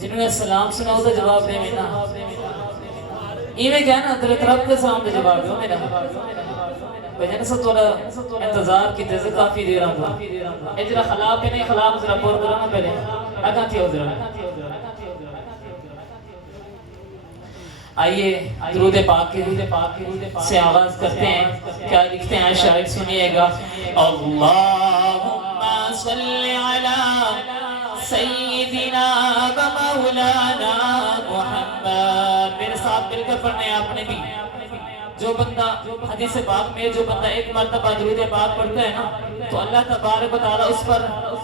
جنہوں نے سلام سنا تو جواب دے میں نا ایویں کہنا تیرے طرف کے سامنے جواب دے میرا بجن سے تھوڑا انتظار کی تیزے کافی دیر آنگا اجرا خلاب کے نہیں خلاب ذرا پور کرانا پہلے اگاں تھی ہو ذرا آئیے درود پاک سے آغاز کرتے ہیں کیا لکھتے ہیں شاعر سنیے گا اللہم صلی علی سیدنا و مولانا محمد میرے ساتھ مل کر پڑھنے آپ نے بھی جو بندہ حدیث پاک میں جو بندہ ایک مرتبہ درود پاک پڑھتا ہے نا تو اللہ تبارک و تعالیٰ اس پر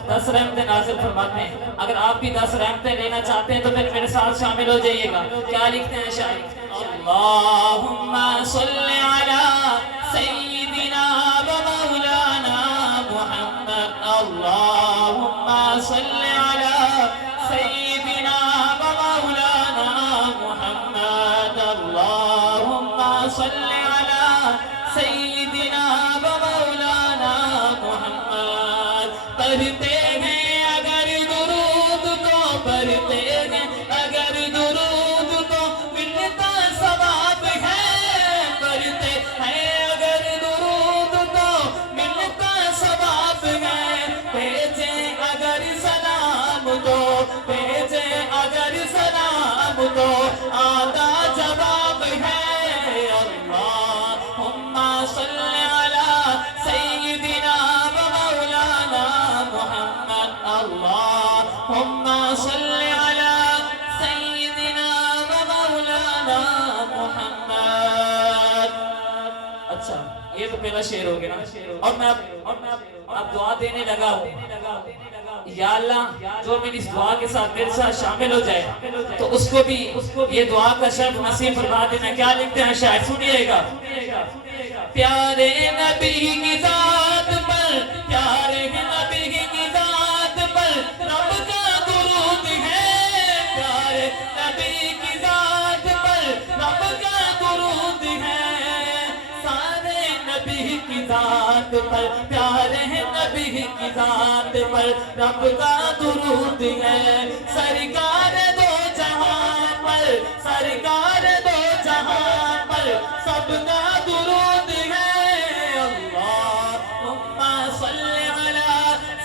10 رحمتیں نازل فرماتے ہیں اگر آپ بھی 10 رحمتیں لینا چاہتے ہیں تو پھر میرے ساتھ شامل ہو جائیے گا کیا لکھتے ہیں شاعر اللہم صلی علی سیدنا و مولانا محمد اللہم صلی علی سیدنا و مولانا محمد اللہم صلی علی سیدنا و مولانا محمد پڑھتے ہیں اگر درود تو پڑھتے ہیں اگر درود تو ملتا ثواب ہے پڑھتے ہیں اگر درود تو ملتا ثواب ہے بھیجیں اگر سلام تو بھیجیں اگر سلام تو آدھا جواب ہے اللہم صلی علی سیدنا و مولانا محمد اللہم صلی علی سیدنا و مولانا محمد اچھا یہ تو پہلا شعر ہو گیا نا اور میں اب دعا دینے لگا ہوں یا اللہ جو میری اس دعا کے ساتھ میرے ساتھ شامل ہو جائے تو اس کو بھی یہ دعا کا شرف نصیب فرما دینا کیا لکھتے ہیں شاعر سنیے گا پیارے نبی کی ذات پر پیارے نبی کی ذات پر رب کا درود ہے پیارے نبی کی ذات پر رب کا درود ہے سارے نبی کی ذات پر پیارے نبی کی ذات پر رب کا درود ہے سرکار دو جہاں پر سرکار دو جہاں پر سب کا درود ہے اللہم صلی علی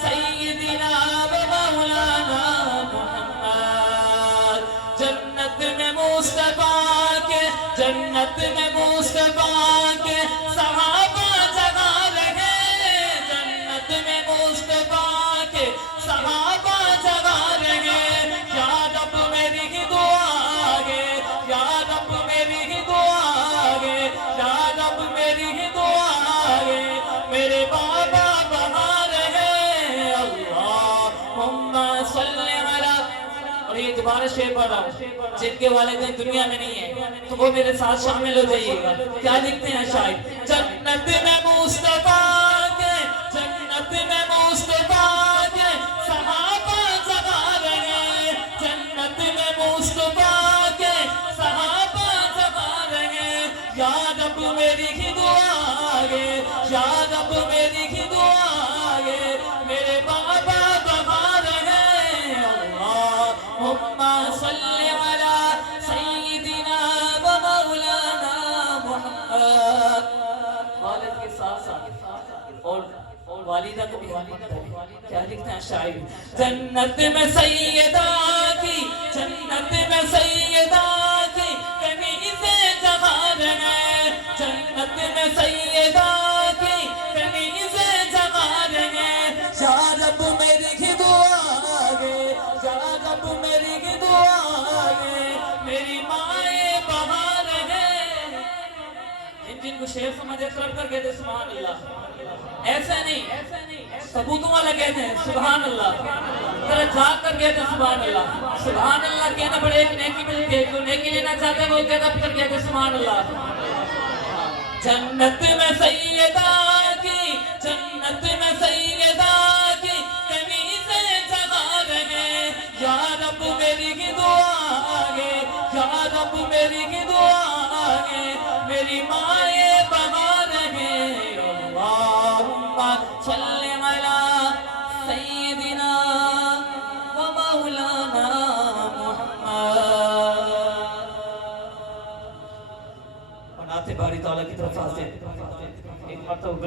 سیدنا و مولانا محمد جنت میں مصطفیٰ کے جنت میں مصطفیٰ کے صحابہ جگہ رہے جنت میں مصطفیٰ کے صحابہ جگہ رہے یا رب میری دعا آگے یا رب میری دعا آگے یا رب میری دعا آگے میرے بابا بہار رہے اللہم صلی علی اور یہ دوبارہ شعر پڑھ رہا ہوں جن کے والدین دنیا میں نہیں ہیں تو وہ میرے ساتھ شامل ہو جائیے گا کیا لکھتے ہیں شاعر جنت میں مصطفیٰ کے جنت میں مصطفیٰ کے صحابہ جگہ رہے جنت میں مصطفیٰ کے صحابہ جگہ رہے یا رب میری دعا آگے یا رب میری دعا آگے میرے بابا بہار رہے اللہم صلی علی سیدنا و مولانا محمد والد کے ساتھ ساتھ اور والدہ کو بھی کیا لکھتے ہیں شاعر جنت میں سیدہ کی جنت میں سیدہ کی کہیں سے جگہ رہے جنت میں سیدہ کی کہیں سے جگہ رہے یا رب میری دعا آگے یا رب میری دعا آگے میری مائیں بہار رہے جن کو شعر سمجھے کر کر کہتے سبحان اللہ ایسا نہیں ثبوتوں والا کہتے ہیں سبحان اللہ ذرا جھاگ کر کہتے ہیں سبحان اللہ سبحان اللہ کہنا پڑے ایک نیکی ملتی ہے جو نیکی لینا چاہتے ہیں وہ کہتا پھر کہتے ہیں سبحان اللہ جنت میں سیدہ کی جنت میں سیدہ کی کہیں سے جگہ رہے یا رب میری دعا آگے یا رب میری دعا آگے میری مائیں بہار رہے اللہم صلی علی سیدنا و مولانا نعت باری تعالیٰ کی طرف سے ایک مرتبہ